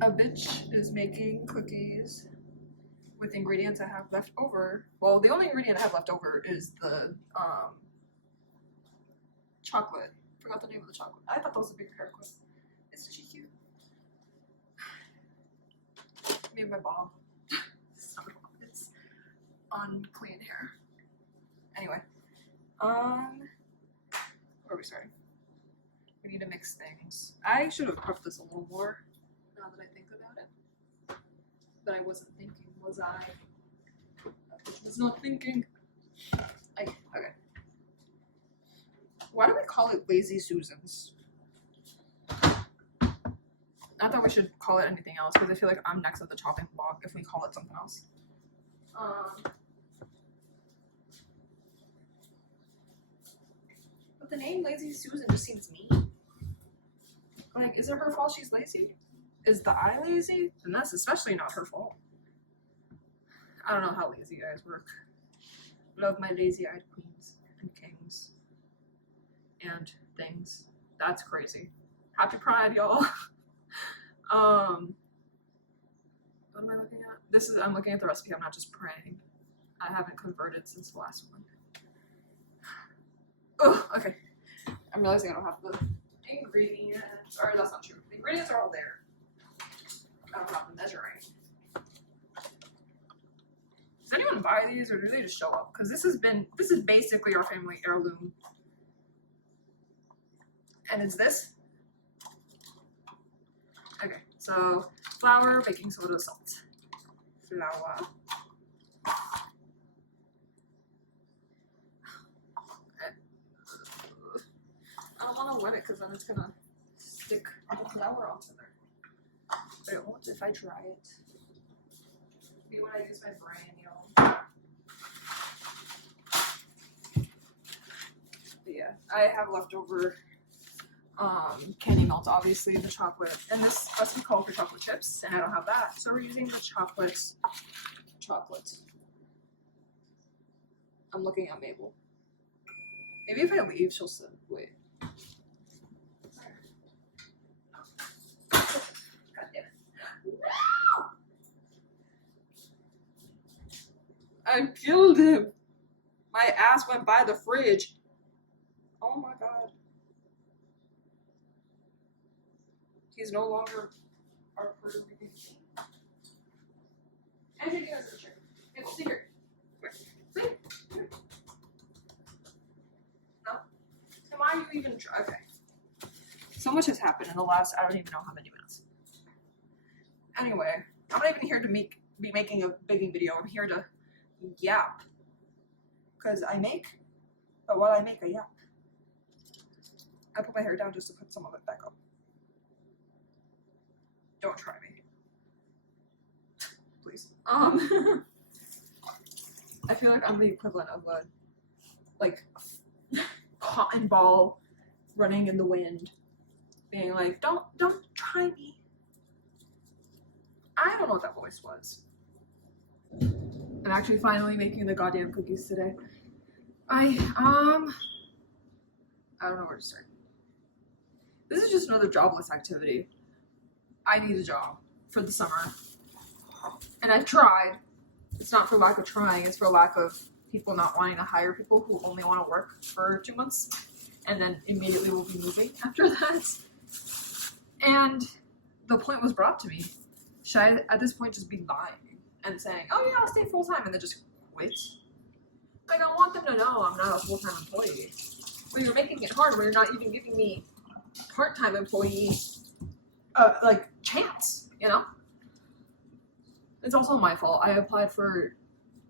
A bitch is making cookies with ingredients I have left over. Well, the only ingredient I have left over is the chocolate. Forgot the name of the chocolate. I thought that was a big hair clip. It's such a cute. Me and my mom. It's unclean hair. Anyway, where are we starting? We need to mix things. I should have prepped this a little more now that I think about it. But I wasn't thinking, was I? I was not thinking. Okay. Why do we call it Lazy Susans? Not that we should call it anything else, because I feel like I'm next at the chopping block if we call it something else. But the name Lazy Susan just seems mean. Like, is it her fault she's lazy? Is the I lazy? Then that's especially not her fault. I don't know how lazy guys work. Love my lazy-eyed queens and kings and things. That's crazy. Happy Pride, y'all. What am I looking at? I'm looking at the recipe. I'm not just praying. I haven't converted since the last one. Oh, okay. I'm realizing I don't have the ingredients. Or that's not true. The ingredients are all there. I don't have the measuring. Does anyone buy these, or do they just show up? Because this is basically our family heirloom. And it's this. Okay, so flour, baking soda, salt. Flour. I don't want to wet it because then it's gonna stick the flour onto there. But it won't if I try it. Maybe when I use my brain, y'all. But yeah, I have leftover candy melt, obviously, the chocolate, and this recipe called for chocolate chips, and I don't have that, so we're using the chocolate. I'm looking at Mabel. Maybe if I leave, she'll sit. Wait. God damn it. No! I killed him. My ass went by the fridge. Oh my god. He's no longer our person. Andrew, give us a chair. Hey, go sit here. Sit. No? Then why are you even okay? So much has happened in the last, I don't even know how many minutes. Anyway, I'm not even here to be making a baking video. I'm here to yap. Because I make, but while I make, I yap. I put my hair down just to put some of it back up. Don't try me. Please. I feel like I'm the equivalent of a, like, cotton ball running in the wind, being like, don't try me. I don't know what that voice was. I'm actually finally making the goddamn cookies today. I don't know where to start. This is just another jobless activity. I need a job for the summer. And I've tried. It's not for lack of trying, it's for lack of people not wanting to hire people who only want to work for 2 months and then immediately will be moving after that. And the point was brought to me. Should I, at this point, just be lying and saying, oh yeah, I'll stay full time, and then just quit? Like, I want them to know I'm not a full-time employee. When you're making it hard, when you're not even giving me part-time employee, like, chance, you know? It's also my fault. I applied for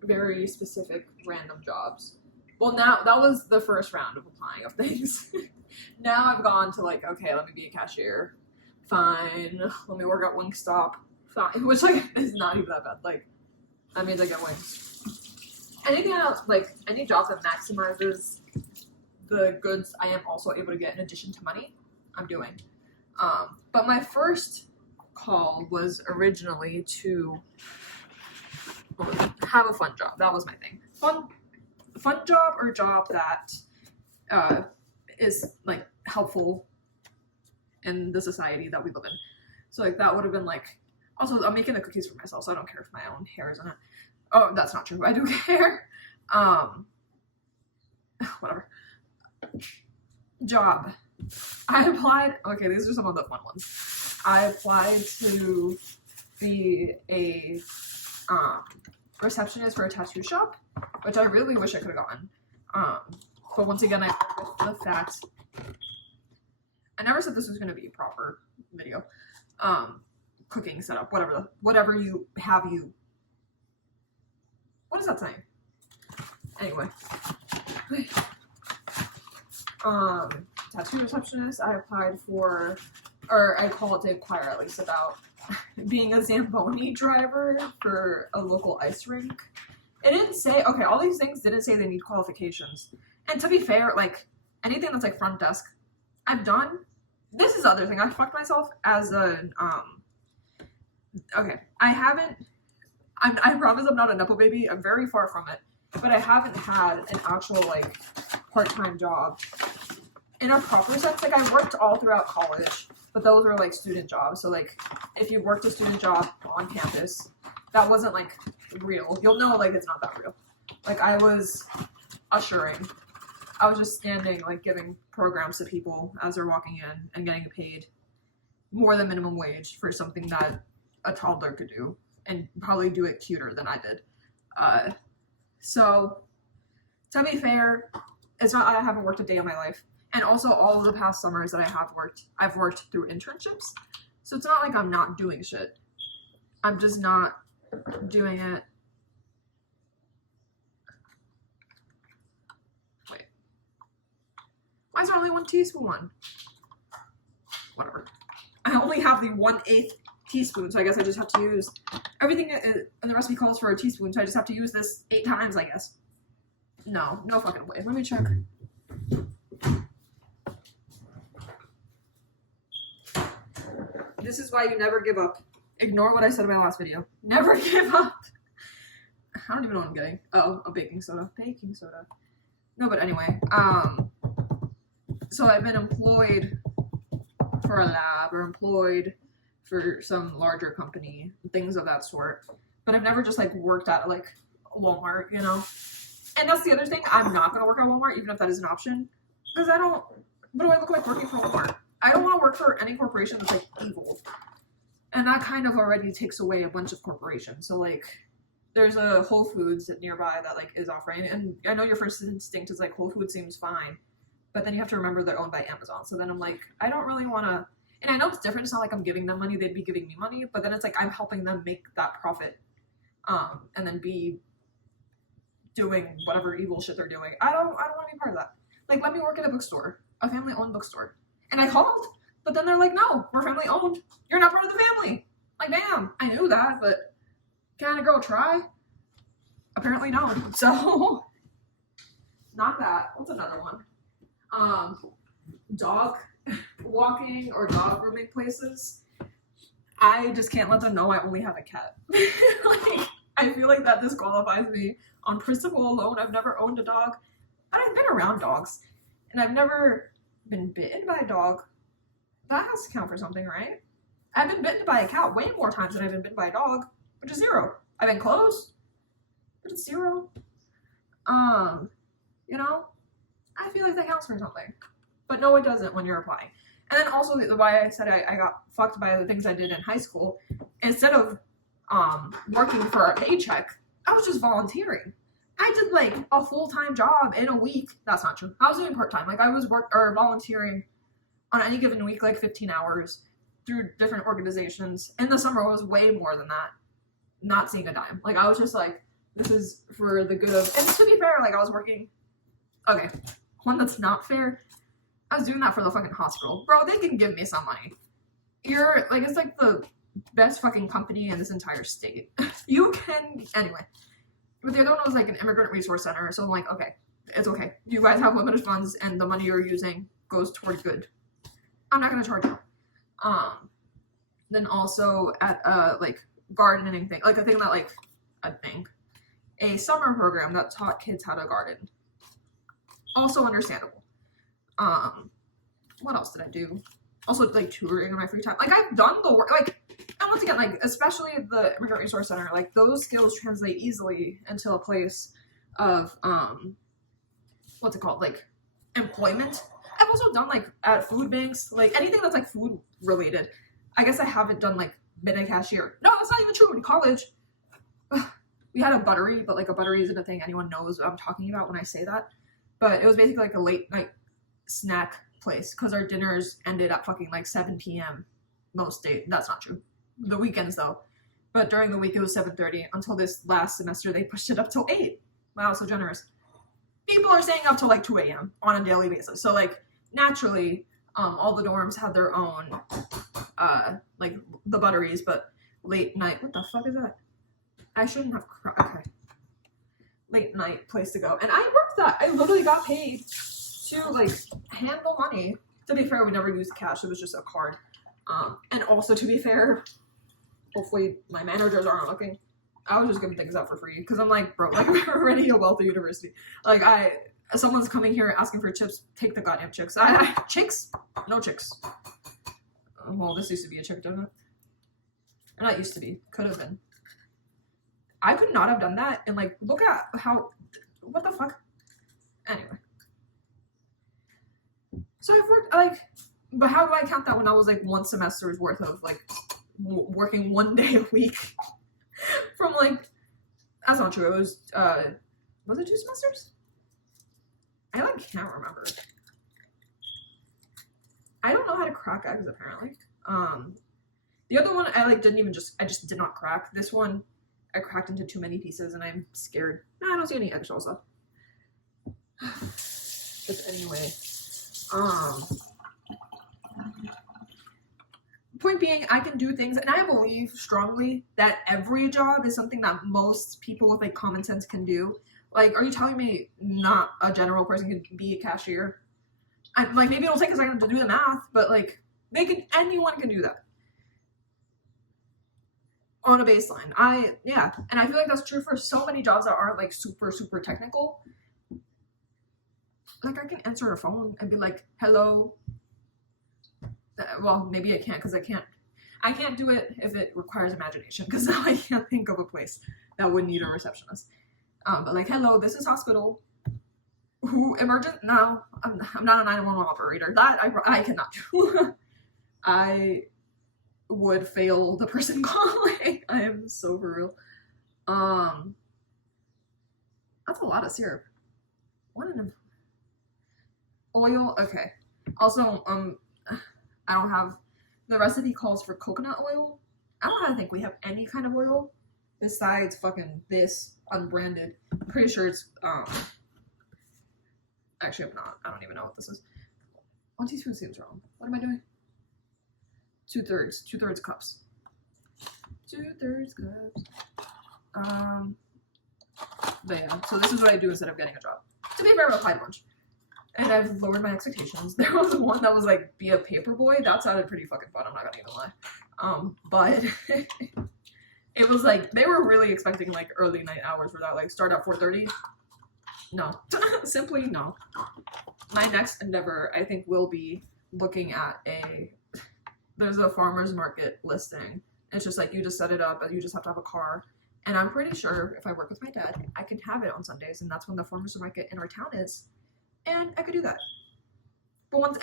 very specific random jobs. Well, now, that was the first round of applying of things. Now I've gone to, like, okay, let me be a cashier. Fine. Let me work at Wingstop. Fine. Which, like, is not even that bad. Like, that means I get wings. Anything else, like, any job that maximizes the goods I am also able to get in addition to money, I'm doing. But my first call was originally to have a fun job. That was my thing. Fun job, or a job that is, like, helpful in the society that we live in. So like that would have been like, also I'm making the cookies for myself, so I don't care if my own hair is in it. Oh, that's not true. I do care. Whatever. Job. I applied, okay, these are some of the fun ones. I applied to be a receptionist for a tattoo shop, which I really wish I could have gotten. But once again, I with the fact, I never said this was going to be a proper video. Cooking setup, whatever you have, what is that saying? Anyway. Tattoo receptionist. I applied for, or I called to inquire at least about being a Zamboni driver for a local ice rink. It didn't say, okay, all these things didn't say they need qualifications. And to be fair, like, anything that's like front desk, I've done. This is the other thing. I fucked myself as an, okay, I promise I'm not a Nepo baby. I'm very far from it. But I haven't had an actual, like, part-time job in a proper sense. Like, I worked all throughout college, but those were, like, student jobs. So, like, if you worked a student job on campus, that wasn't, like, real. You'll know, like, it's not that real. Like, I was ushering. I was just standing, like, giving programs to people as they're walking in and getting paid more than minimum wage for something that a toddler could do and probably do it cuter than I did. So, to be fair, it's not I haven't worked a day in my life. And also all of the past summers that I've worked through internships. So it's not like I'm not doing shit. I'm just not doing it. Wait. Why is there only 1 teaspoon? Whatever. I only have the 1/8 teaspoon, so I guess I just have to use everything in the recipe calls for a teaspoon, so I just have to use this 8 times, I guess. No fucking way. Let me check. This is why you never give up. Ignore what I said in my last video. Never give up. I don't even know what I'm getting. Oh, a baking soda. Baking soda. No, but anyway. So I've been employed for a lab or employed for some larger company, things of that sort. But I've never just like worked at like Walmart, you know? And that's the other thing. I'm not going to work at Walmart, even if that is an option. Because what do I look like working for Walmart? I don't want to work for any corporation that's like evil. And that kind of already takes away a bunch of corporations. So like, there's a Whole Foods nearby that like is offering. And I know your first instinct is like Whole Foods seems fine. But then you have to remember they're owned by Amazon. So then I'm like, I don't really want to. And I know it's different. It's not like I'm giving them money. They'd be giving me money. But then it's like I'm helping them make that profit. And then be doing whatever evil shit they're doing. I don't want to be part of that. Like, let me work at a bookstore. A family-owned bookstore. And I called. But then they're like, no, we're family-owned. You're not part of the family. Like, damn. I knew that. But can a girl try? Apparently no. So, not that. What's another one? Dog walking or dog grooming places. I just can't let them know I only have a cat. Like, I feel like that disqualifies me on principle alone. I've never owned a dog, but I've been around dogs, and I've never been bitten by a dog. That has to count for something, right? I've been bitten by a cat way more times than I've been bitten by a dog, which is 0. I've been close, but it's 0. You know, I feel like that counts for something. But no, it doesn't when you're applying. And then also why I said I got fucked by the things I did in high school. Instead of working for a paycheck, I was just volunteering. I did like a full-time job in a week. That's not true. I was doing part-time. Like I was volunteering on any given week, like 15 hours through different organizations. In the summer, it was way more than that. Not seeing a dime. Like I was just like, this is for the good of. And to be fair, like I was working. Okay, one that's not fair. I was doing that for the fucking hospital. Bro, they can give me some money. You're, like, it's like the best fucking company in this entire state. You can, anyway. But the other one was like an immigrant resource center. So I'm like, okay, it's okay. You guys have limited funds and the money you're using goes toward good. I'm not going to charge you. Then also at like gardening thing, like a summer program that taught kids how to garden. Also understandable. What else did I do? Also, like, tutoring in my free time. Like, I've done the work, like, and once again, like, especially the Immigrant Resource Center, like, those skills translate easily into a place of, what's it called, like, employment. I've also done, like, at food banks, like, anything that's, like, food related. I guess I haven't done, like, been a cashier. No, that's not even true. In college, we had a buttery, but, like, a buttery isn't a thing anyone knows what I'm talking about when I say that. But it was basically, like, a late night snack place, because our dinners ended at fucking, like, 7 p.m. most days. That's not true. The weekends, though. But during the week, it was 7:30. Until this last semester, they pushed it up till 8. Wow, so generous. People are staying up till, like, 2 a.m. on a daily basis. So, like, naturally, all the dorms had their own, like, the butteries, but late night. What the fuck is that? I shouldn't have okay. Late night place to go. And I worked that. I literally got paid to, like, handle money. To be fair, we never used cash. It was just a card. And also, to be fair, hopefully my managers aren't looking. I was just giving things out for free. Because I'm like, bro, like, I'm already a wealthy university. Like, someone's coming here asking for chips. Take the goddamn chicks. Chicks? No chicks. Well, this used to be a chick donut. Or not used to be. Could have been. I could not have done that. And, like, look at how... What the fuck? Anyway. So I've worked, like... But how do I count that when I was, like, 1 semester's worth of, like, working 1 day a week? From, like... That's not true. It was, was it 2 semesters? I, like, can't remember. I don't know how to crack eggs, apparently. The other one, I, like, I just did not crack. This one, I cracked into too many pieces, and I'm scared. No, I don't see any eggshells, though. But anyway. Point being, I can do things, and I believe strongly that every job is something that most people with, like, common sense can do. Like, are you telling me not a general person can be a cashier? Like, maybe it'll take a second to do the math, but, like, anyone can do that. On a baseline. Yeah. And I feel like that's true for so many jobs that aren't, like, super, super technical. Like, I can answer a phone and be like, hello. Well, maybe I can't, because I can't do it if it requires imagination, because now I can't think of a place that would need a receptionist. But, like, hello, this is hospital. Who, emergent? No, I'm not a 911 operator. That I cannot do. I would fail the person calling. I am so for real. That's a lot of syrup. What an oil. Okay. Also, I don't have, the recipe calls for coconut oil. I don't think we have any kind of oil besides fucking this unbranded. I'm pretty sure it's, actually I'm not. I don't even know what this is. 1 teaspoon seems wrong. What am I doing? 2/3 cups. 2/3 cups. But yeah, so this is what I do instead of getting a job. To be fair, I applied a bunch. And I've lowered my expectations. There was one that was like, be a paper boy. That sounded pretty fucking fun, I'm not gonna even lie. But it was like, they were really expecting like early night hours where that like start at 4:30. No, simply no. My next endeavor, I think, will be looking at there's a farmer's market listing. It's just like, you just set it up, but you just have to have a car. And I'm pretty sure if I work with my dad, I can have it on Sundays, and that's when the farmer's market in our town is. And I could do that. But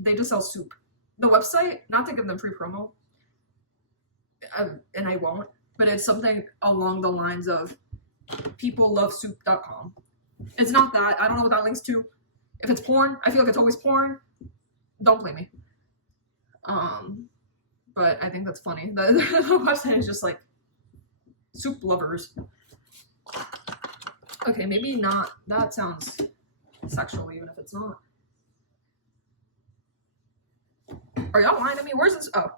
they just sell soup. The website, not to give them free promo, and I won't, but it's something along the lines of peoplelovesoup.com. It's not that. I don't know what that links to. If it's porn, I feel like it's always porn. Don't blame me. But I think that's funny. The website is just like soup lovers. Okay, maybe not. That sounds sexual, even if it's not. Are y'all lying to me? Where's this? Oh.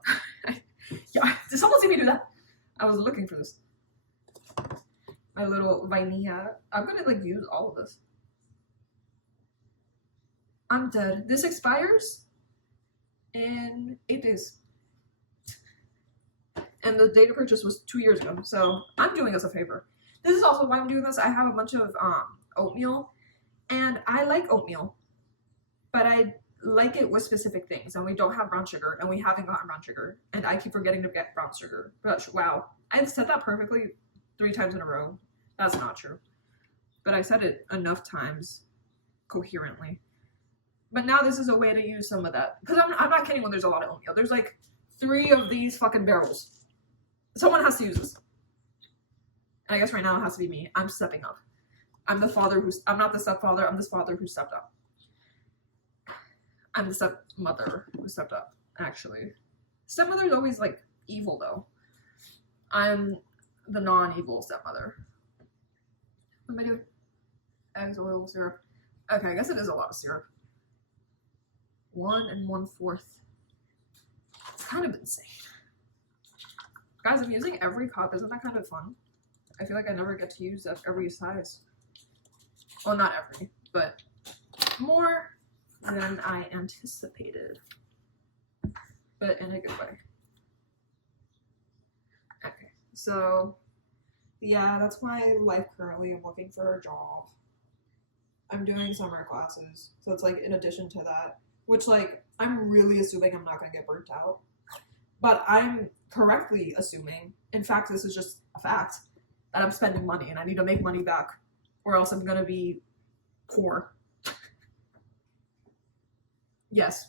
Yeah, did someone see me do that? I was looking for this. My little vainilla. I'm gonna like use all of this. I'm dead. This expires in 8 days. And the date of purchase was 2 years ago. So I'm doing us a favor. This is also why I'm doing this. I have a bunch of oatmeal. And I like oatmeal. But like it with specific things, and we don't have brown sugar, and we haven't gotten brown sugar, and I keep forgetting to get brown sugar. But wow, I've said that perfectly 3 times in a row. That's not true. But I said it enough times coherently. But now this is a way to use some of that. Because I'm not kidding when there's a lot of oatmeal. There's like 3 of these fucking barrels. Someone has to use this. And I guess right now it has to be me. I'm stepping up. I'm not the stepfather, I'm the father who stepped up. I'm the stepmother who stepped up, actually. Stepmother is always like evil though. I'm the non-evil stepmother. What am I doing? Eggs, oil, syrup. Okay, I guess it is a lot of syrup. 1 1/4. It's kind of insane. Guys, I'm using every cup. Isn't that kind of fun? I feel like I never get to use every size. Well, not every, but more than I anticipated. But in a good way. Okay, so yeah, that's my life currently. I'm looking for a job. I'm doing summer classes, so it's like in addition to that, which like I'm really assuming I'm not gonna get burnt out, but I'm correctly assuming, in fact, this is just a fact, that I'm spending money and I need to make money back, or else I'm gonna be poor. Yes,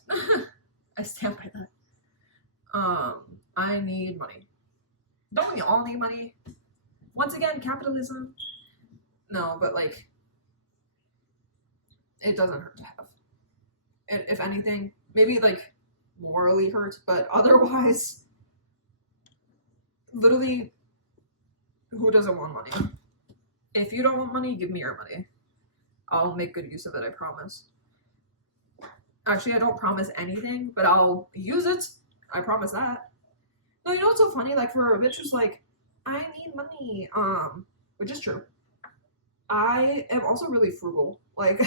I stand by that. I need money. Don't we all need money? Once again, capitalism. No, but like, it doesn't hurt to have. And if anything, maybe like morally hurt, but otherwise, literally, who doesn't want money? If you don't want money, give me your money. I'll make good use of it, I promise. Actually, I don't promise anything, but I'll use it. I promise that. No, you know what's so funny? Like, for a bitch who's like, I need money, which is true. I am also really frugal. Like,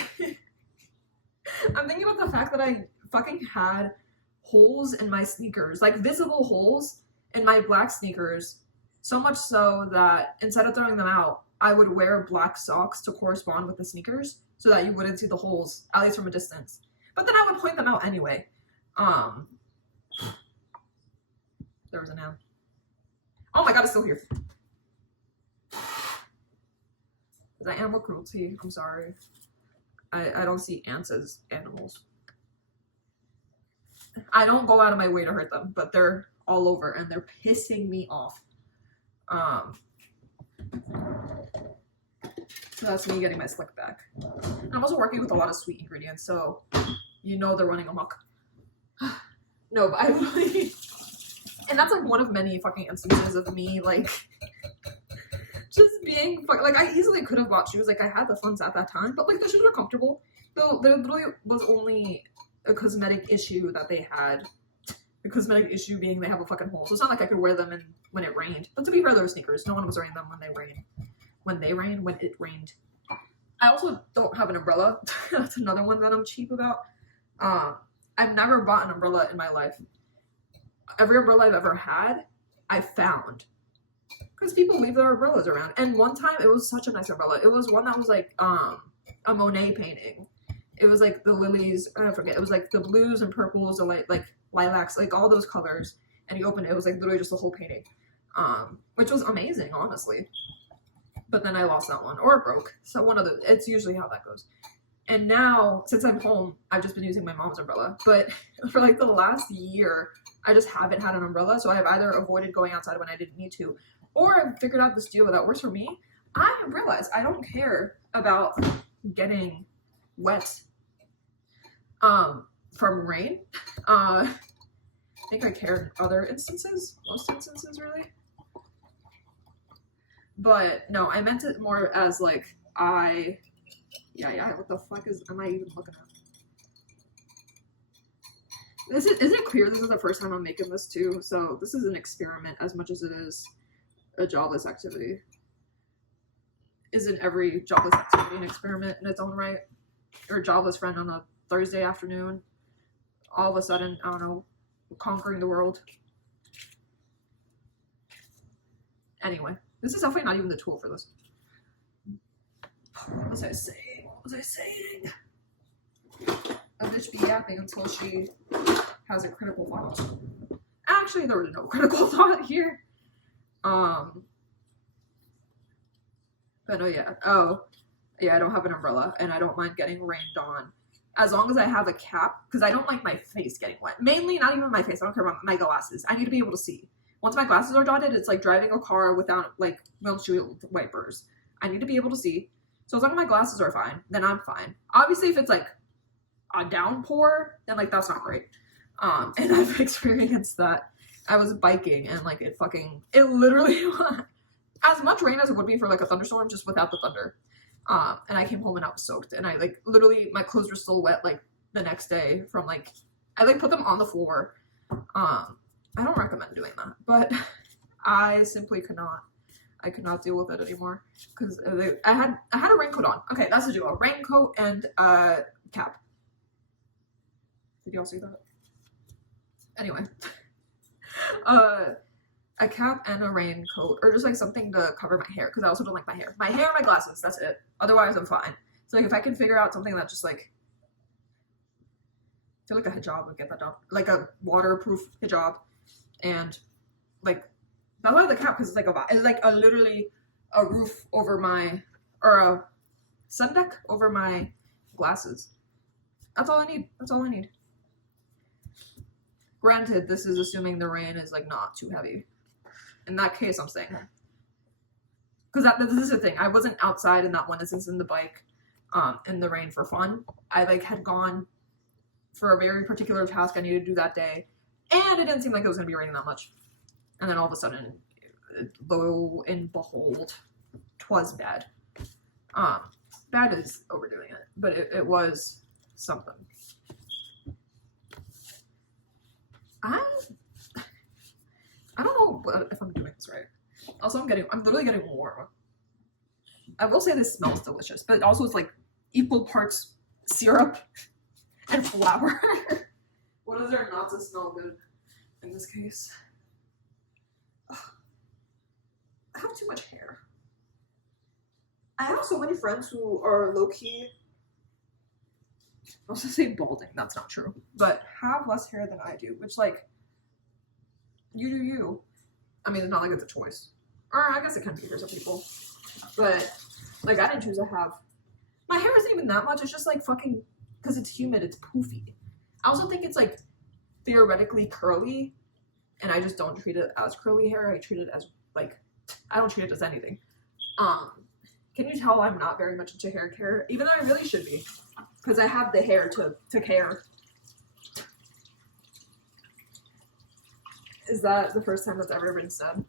I'm thinking about the fact that I fucking had holes in my sneakers, like visible holes in my black sneakers, so much so that instead of throwing them out, I would wear black socks to correspond with the sneakers so that you wouldn't see the holes, at least from a distance. But then I would point them out anyway. There was an L. Oh my god, it's still here. Is that animal cruelty? I'm sorry. I don't see ants as animals. I don't go out of my way to hurt them, but they're all over and they're pissing me off. So that's me getting my slick back. And I'm also working with a lot of sweet ingredients, so you know they're running amok. No, but I literally... And that's like one of many fucking instances of me, like... just being like, I easily could have bought shoes. Like, I had the funds at that time, but like the shoes were comfortable. Though there literally was only a cosmetic issue that they had. The cosmetic issue being they have a fucking hole. So it's not like I could wear them when it rained. But to be fair, they were sneakers. No one was wearing them when it rained. I also don't have an umbrella. That's another one that I'm cheap about. I've never bought an umbrella in my life. Every umbrella I've ever had, I found. Because people leave their umbrellas around. And one time, it was such a nice umbrella. It was one that was like a Monet painting. It was like the lilies, I forget. It was like the blues and purples, or like lilacs, like all those colors. And you open it, it was like literally just the whole painting. Which was amazing, honestly. But then I lost that one. Or it broke. So it's usually how that goes. And now, since I'm home, I've just been using my mom's umbrella. But for like the last year, I just haven't had an umbrella. So I've either avoided going outside when I didn't need to, or I figured out this deal that works for me. I realized I don't care about getting wet from rain. I think I care in other instances, most instances really. But no, I meant it more as like what the fuck am I even looking at? Is it clear this is the first time I'm making this too? So this is an experiment as much as it is a jobless activity. Isn't every jobless activity an experiment in its own right? Or a jobless friend on a Thursday afternoon, all of a sudden, I don't know, conquering the world. Anyway, this is definitely not even the tool for this. What was I saying? a bitch be yapping until she has a critical thought. Actually, there was no critical thought here. But oh yeah. Oh, yeah, I don't have an umbrella, and I don't mind getting rained on. As long as I have a cap, because I don't like my face getting wet. Mainly, not even my face. I don't care about my glasses. I need to be able to see. Once my glasses are dotted, it's like driving a car without, like, windshield wipers. I need to be able to see. So as long as my glasses are fine, then I'm fine. Obviously, if it's, like, a downpour, then, like, that's not great. And I've experienced that. I was biking, and, like, it literally, as much rain as it would be for, like, a thunderstorm, just without the thunder. And I came home and I was soaked, and I, like, literally, my clothes were still wet, like, the next day from, like, I, like, put them on the floor. I don't recommend doing that, but I simply could not deal with it anymore, because I had a raincoat on. Okay, that's the duo, a raincoat and a cap. Did y'all see that? Anyway, a cap and a raincoat, or just, like, something to cover my hair, because I also don't like my hair. My hair and my glasses, that's it. Otherwise, I'm fine. So, like, if I can figure out something that just, like, I feel like a hijab would get that done. Like, a waterproof hijab, and, like, that's why the cap, because it's like literally a roof over my, or a sun deck over my glasses. That's all I need. That's all I need. Granted, this is assuming the rain is, like, not too heavy. In that case, I'm staying home. Because this is the thing. I wasn't outside in that one instance in the bike in the rain for fun. I, like, had gone for a very particular task I needed to do that day. And it didn't seem like it was going to be raining that much. And then all of a sudden, lo and behold, 'twas bad. Bad is overdoing it. But it was something. I don't know if I'm doing this right. Also, I'm literally getting warm. I will say this smells delicious, but it also is, like, equal parts syrup and flour. What is there not to smell good in this case? Ugh. I have too much hair. I have so many friends who are low-key, I was gonna say balding, that's not true, but have less hair than I do, which, like, you do you. I mean, it's not like it's a choice. Or I guess it can be for some people. But, like, I didn't choose to have... My hair isn't even that much. It's just, like, fucking... Because it's humid, it's poofy. I also think it's, like, theoretically curly. And I just don't treat it as curly hair. I treat it as, like... I don't treat it as anything. Can you tell I'm not very much into hair care? Even though I really should be. Because I have the hair to care. Is that the first time that's ever been said?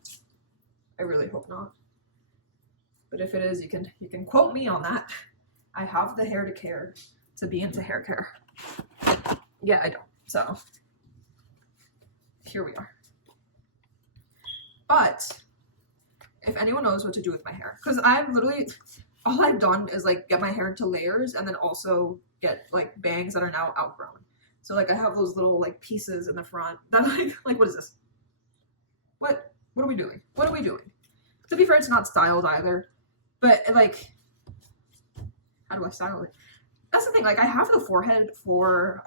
I really hope not. But if it is, you can quote me on that. I have the hair to care, to be into hair care. Yeah, I don't. So, here we are. But, if anyone knows what to do with my hair, because I've literally, all I've done is, like, get my hair into layers and then also get, like, bangs that are now outgrown. So, like, I have those little, like, pieces in the front that, like, what is this? What are we doing? What are we doing? To be fair, it's not styled either. But, like, how do I style it? That's the thing. Like, I have the forehead for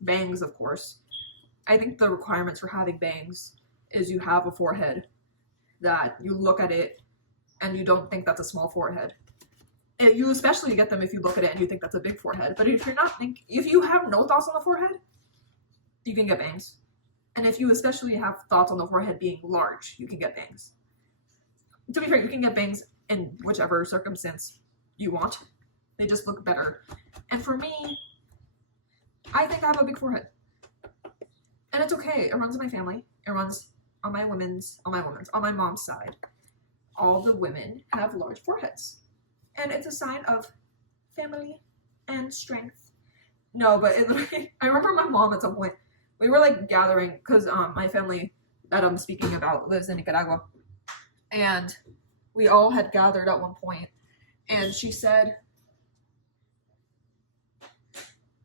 bangs, of course. I think the requirements for having bangs is you have a forehead that you look at it and you don't think that's a small forehead. And you especially get them if you look at it and you think that's a big forehead. But if you have no thoughts on the forehead, you can get bangs. And if you especially have thoughts on the forehead being large, you can get bangs. To be fair, you can get bangs in whichever circumstance you want. They just look better. And for me, I think I have a big forehead. And it's okay. It runs in my family. It runs on my mom's side. All the women have large foreheads. And it's a sign of family and strength. No, but I remember my mom at some point, we were, like, gathering, because my family that I'm speaking about lives in Nicaragua. And we all had gathered at one point. And she said,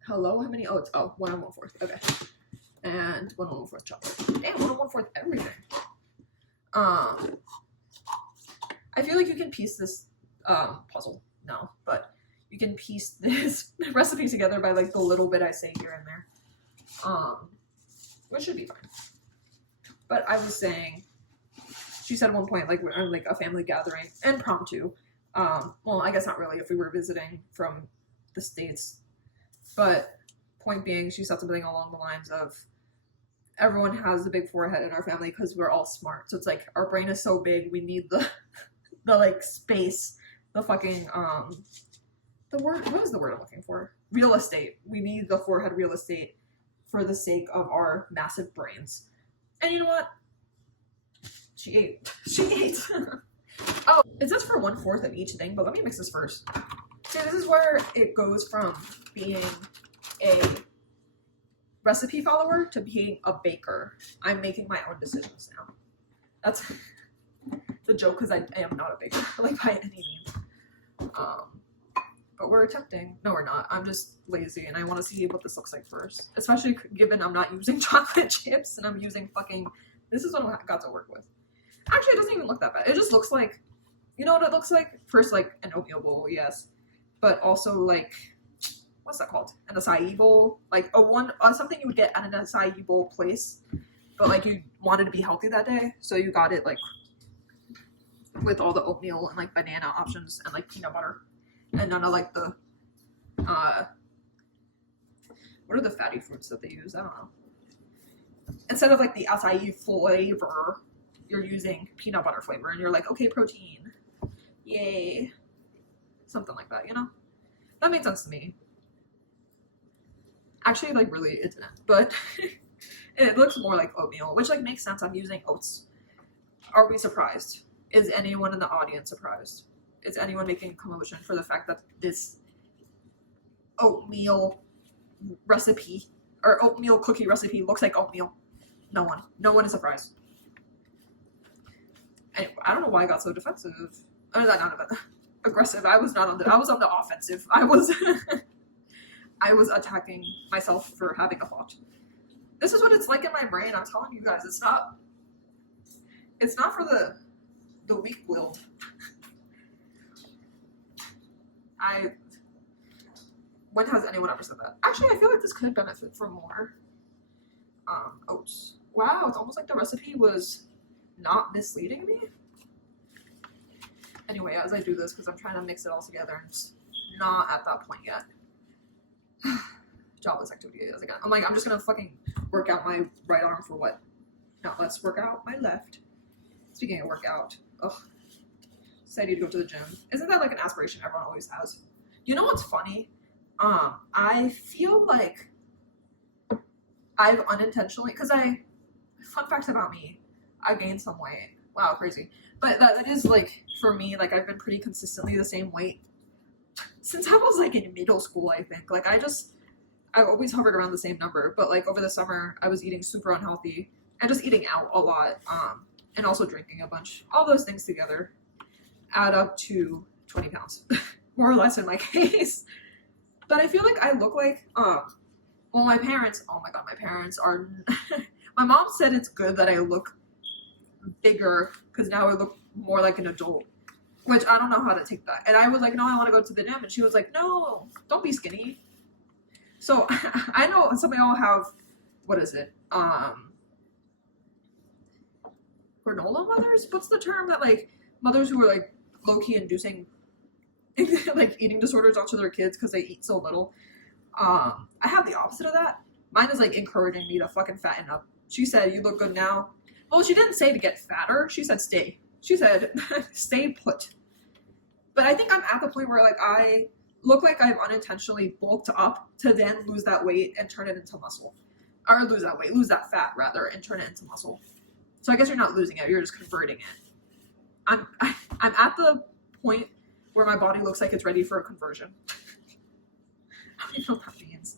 hello, how many oats? Oh, 1 1/4. Okay. And 1 1/4 chocolate. Damn, 1 1/4 everything. I feel like you can piece this puzzle now, but you can piece this recipe together by like the little bit I say here and there. Which should be fine. But I was saying, she said at one point, like, we're on like a family gathering, and prom too. Well, I guess not really if we were visiting from the States. But point being, she said something along the lines of, everyone has a big forehead in our family because we're all smart. So it's like, our brain is so big, we need the like space, the fucking, the word, what is the word I'm looking for? Real estate. We need the forehead real estate for the sake of our massive brains. And you know what? She ate. She ate. Oh, it says for 1/4 of each thing, but let me mix this first. See, this is where it goes from being a recipe follower to being a baker. I'm making my own decisions now. That's the joke, because I am not a baker, like, by any means. But we're attempting. No, we're not. I'm just lazy, and I want to see what this looks like first. Especially given I'm not using chocolate chips, and I'm using fucking... This is what I got to work with. Actually, it doesn't even look that bad. It just looks like... You know what it looks like? First, like, an oatmeal bowl, yes. But also, like... What's that called? An acai bowl? Like, something you would get at an acai bowl place. But, like, you wanted to be healthy that day, so you got it, like... with all the oatmeal and, like, banana options and, like, peanut butter. And none of, like, the, what are the fatty fruits that they use? I don't know. Instead of, like, the acai flavor, you're using peanut butter flavor. And you're like, okay, protein. Yay. Something like that, you know? That made sense to me. Actually, like, really, it didn't. But it looks more like oatmeal, which, like, makes sense. I'm using oats. Are we surprised? Is anyone in the audience surprised? Is anyone making a commotion for the fact that this oatmeal recipe or oatmeal cookie recipe looks like oatmeal? No one. No one is surprised. Anyway, I don't know why I got so defensive. Or not aggressive. I was on the offensive. I was I was attacking myself for having a thought. This is what it's like in my brain. I'm telling you guys, it's not for the weak-willed. When has anyone ever said that? Actually, I feel like this could benefit from more oats. Wow, it's almost like the recipe was not misleading me. Anyway, as I do this, because I'm trying to mix it all together, and it's not at that point yet. Jobless activity is again. I'm like, I'm just gonna fucking work out my right arm for what? Now let's work out my left. Speaking of workout, ugh. Decided to go to the gym. Isn't that like an aspiration everyone always has? You know what's funny? I feel like I've unintentionally, fun fact about me, I gained some weight. Wow, crazy. But that is like, for me, like I've been pretty consistently the same weight since I was like in middle school, I think. Like I've always hovered around the same number, but like over the summer I was eating super unhealthy and just eating out a lot, and also drinking a bunch. All those things together add up to 20 pounds, more or less in my case. But I feel like I look like, well, my parents, oh my god, my parents are, my mom said it's good that I look bigger, because now I look more like an adult, which I don't know how to take that. And I was like, no, I want to go to the gym. And she was like, no, don't be skinny. So I know some of y'all have, what is it? Granola mothers? What's the term that like mothers who are like low-key inducing like eating disorders onto their kids because they eat so little? I have the opposite of that. Mine is like encouraging me to fucking fatten up. She said, you look good now. Well, she didn't say to get fatter. She said stay. She said stay put. But I think I'm at the point where like I look like I've unintentionally bulked up to then lose that weight and turn it into muscle. Or lose that fat rather, and turn it into muscle. So I guess you're not losing it, you're just converting it. I'm at the point where my body looks like it's ready for a conversion. I don't even know what that means.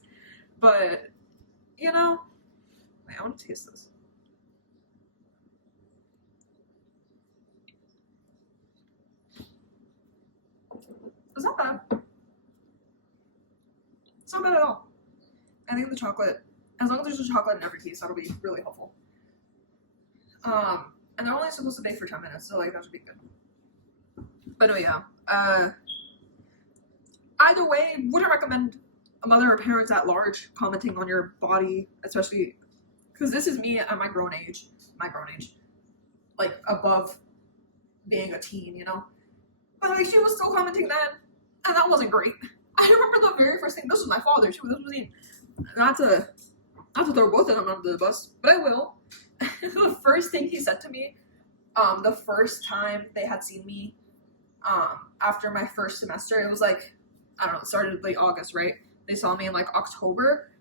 But, you know, wait, I want to taste this. It's not bad. It's not bad at all. I think the chocolate, as long as there's a chocolate in every piece, that'll be really helpful. And they're only supposed to bake for 10 minutes, so like that should be good. But no, yeah. I Either way, wouldn't recommend a mother or parents at large commenting on your body, especially because this is me at my grown age, like above being a teen, you know. But like she was still commenting then, and that wasn't great. I remember the very first thing. This was my father too. This was not to throw both of them under the bus, but I will. The first thing he said to me, the first time they had seen me, after my first semester, it was like, I don't know, it started late August, right? They saw me in like October.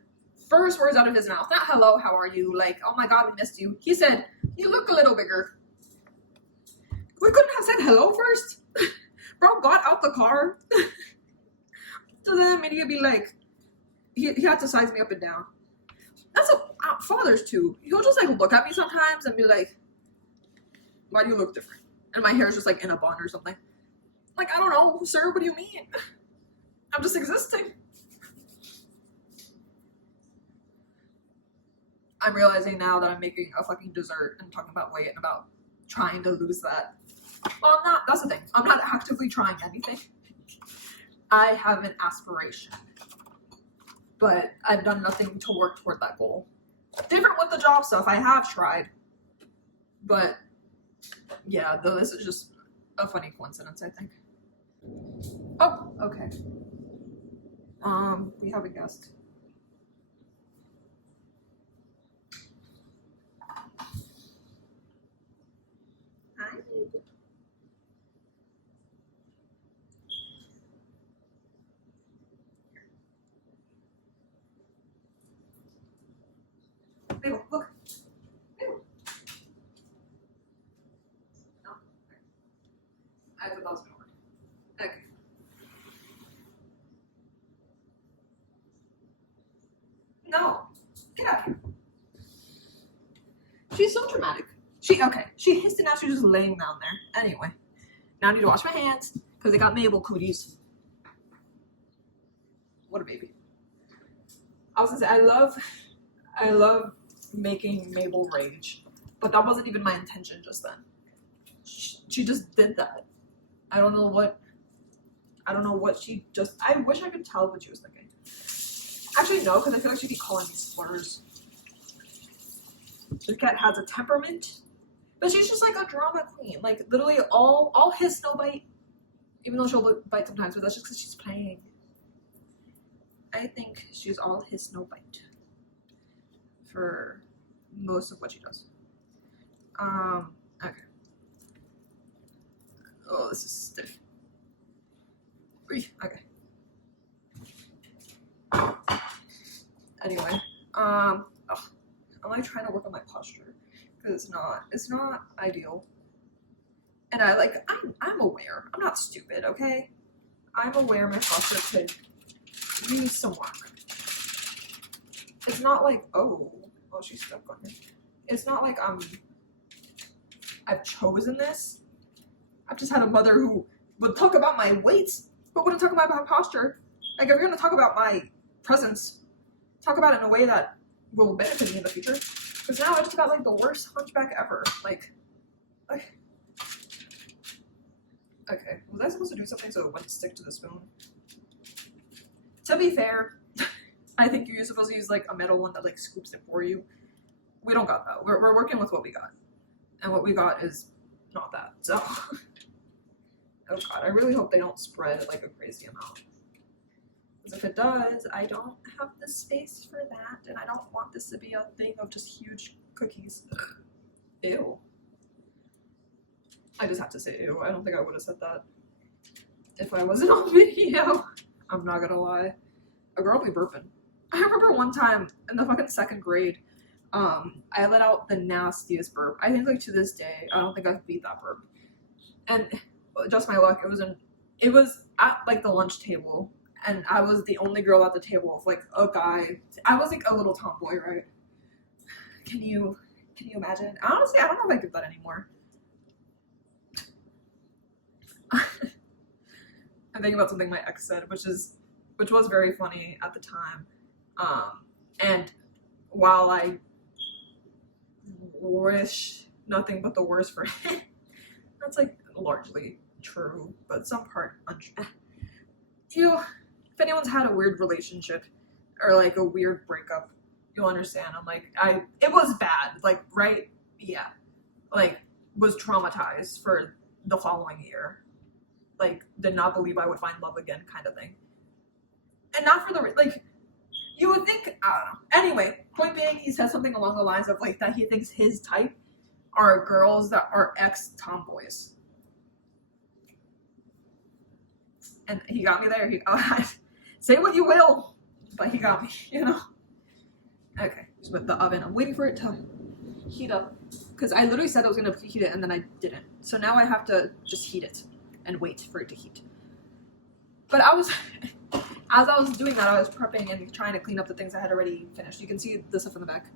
First words out of his mouth, not hello, how are you? Like, oh my god, we missed you. He said, you look a little bigger. We couldn't have said hello first? Bro got out the car. So then immediately be like, he had to size me up and down. That's fathers too. He'll just like look at me sometimes and be like, why do you look different? And my hair's just like in a bun or something. Like, I don't know, sir, what do you mean? I'm just existing. I'm realizing now that I'm making a fucking dessert and talking about weight and about trying to lose that. Well, I'm not. That's the thing. I'm not actively trying anything. I have an aspiration, but I've done nothing to work toward that goal. Different with the job stuff. I have tried, but yeah, though this is just a funny coincidence, I think. Oh, okay. We have a guest. Hi. Mabel, look. Mabel. No? I thought that was gonna work. Okay. No. Get out of here. She's so dramatic. She hissed and now she's just laying down there. Anyway. Now I need to wash my hands because they got Mabel cooties. What a baby. I was gonna say, I love making Mabel rage, but that wasn't even my intention just then. She just did that. I don't know what she just. I wish I could tell what she was thinking. Actually, no, because I feel like she'd be calling me slurs. This cat has a temperament, but she's just like a drama queen. Like literally all hiss no bite, even though she'll bite sometimes, but that's just because she's playing. I think she's all hiss no bite for most of what she does. Okay. Oh, this is stiff. Okay. Anyway, I'm like trying to work on my posture because it's not ideal. And I'm aware. I'm not stupid, okay? I'm aware my posture could use some work. It's not like, oh, she's stuck on me. It's not like I've chosen this. I've just had a mother who would talk about my weight, but wouldn't talk about my posture. Like, if you're gonna talk about my presence, talk about it in a way that will benefit me in the future. Because now I just got like the worst hunchback ever. Like, okay, was I supposed to do something so it wouldn't stick to the spoon? To be fair, I think you're supposed to use like a metal one that like scoops it for you. We don't got that. We're working with what we got. And what we got is not that. So, oh god, I really hope they don't spread like a crazy amount. Because if it does, I don't have the space for that, and I don't want this to be a thing of just huge cookies. Ew. I just have to say ew. I don't think I would have said that if I wasn't on video. I'm not gonna lie. A girl be burping. I remember one time in the fucking second grade, I let out the nastiest burp. I think like to this day, I don't think I've beat that burp. And just my luck, it was at like the lunch table, and I was the only girl at the table with like a guy. I was like a little tomboy, right? Can you imagine? Honestly, I don't know if I could that anymore. I'm thinking about something my ex said, which was very funny at the time. And while I wish nothing but the worst for him, that's like largely true, but some part untrue. if anyone's had a weird relationship or like a weird breakup, you'll understand. I'm like, it was bad, like, right? Yeah, like, was traumatized for the following year, like, did not believe I would find love again, kind of thing. And not for the, like, you would think, I don't know. Anyway, point being, he said something along the lines of like that he thinks his type are girls that are ex-tomboys. And he got me there. Say what you will, but he got me, you know? Okay, just with the oven. I'm waiting for it to heat up. Because I literally said I was going to heat it and then I didn't. So now I have to just heat it and wait for it to heat. But as I was doing that, I was prepping and trying to clean up the things I had already finished. You can see the stuff in the back.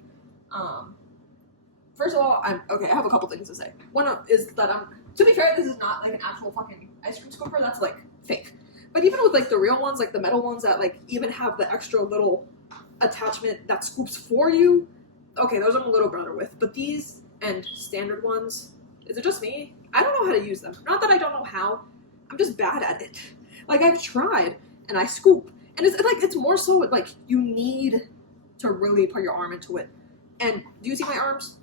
First of all, I have a couple things to say. One is that to be fair, this is not like an actual fucking ice cream scooper. That's like fake. But even with like the real ones, like the metal ones that like even have the extra little attachment that scoops for you, okay, those I'm a little better with. But these and standard ones, is it just me? I don't know how to use them. Not that I don't know how. I'm just bad at it. Like, I've tried and I scoop, and it's like it's more so like you need to really put your arm into it. And do you see my arms?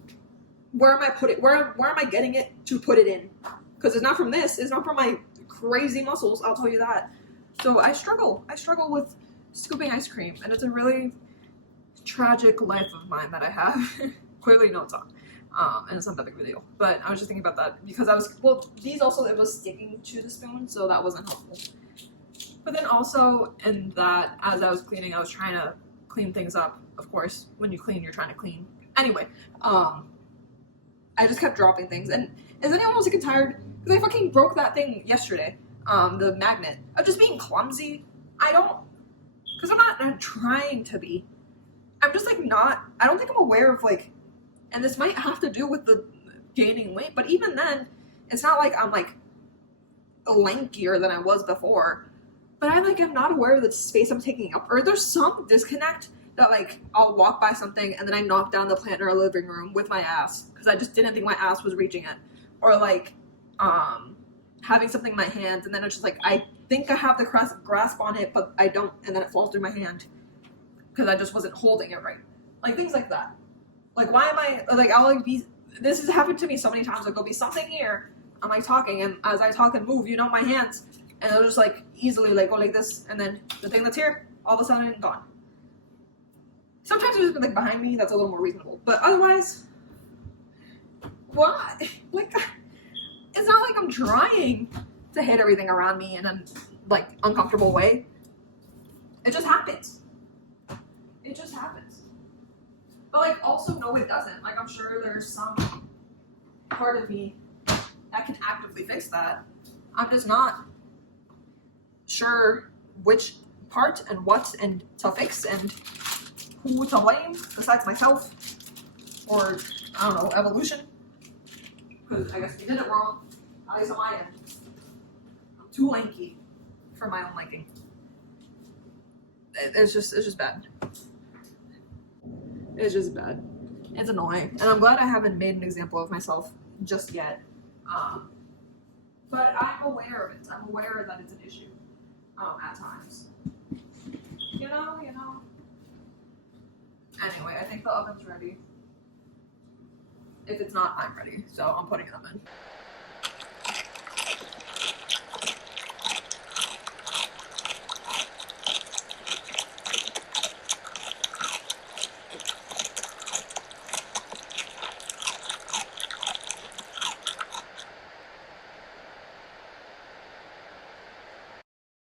Where am I putting? Where am I getting it to put it in? Because it's not from this. It's not from my crazy muscles. I'll tell you that. So I struggle. I struggle with scooping ice cream, and it's a really tragic life of mine that I have. Clearly, no, it's not. And it's not that big of a deal. But I was just thinking about that because these also, it was sticking to the spoon, so that wasn't helpful. But then also in that, as I was cleaning, I was trying to clean things up. Of course, when you clean, you're trying to clean. Anyway, I just kept dropping things. And is anyone else getting tired? Because I fucking broke that thing yesterday, the magnet. Of just being clumsy. Because I'm not trying to be. I'm just like I don't think I'm aware of like, and this might have to do with the gaining weight, but even then, it's not like I'm like lankier than I was before. But I'm not aware of the space I'm taking up. Or there's some disconnect that like I'll walk by something and then I knock down the plant in our living room with my ass because I just didn't think my ass was reaching it. Or like having something in my hands and then it's just like I think I have the grasp on it but I don't, and then it falls through my hand because I just wasn't holding it right. Like things like that. Like why am I like I'll like be, this has happened to me so many times. Like there'll be something here, I'm like talking, and as I talk and move, my hands, and it'll just like easily like go like this, and then the thing that's here, all of a sudden gone. Sometimes there's like behind me that's a little more reasonable, but otherwise, why? Like, it's not like I'm trying to hit everything around me in a like uncomfortable way. It just happens. It just happens. But like also no, it doesn't. Like I'm sure there's some part of me that can actively fix that. I'm just not sure which part and what and to fix and who to blame besides myself or I don't know, evolution. Because I guess we did it wrong. At least on my end. I'm too lanky for my own liking. It's just bad. It's just bad. It's annoying. And I'm glad I haven't made an example of myself just yet. But I'm aware of it. I'm aware that it's an issue at times. You know? Anyway, I think the oven's ready. If it's not, I'm ready. So I'm putting it in.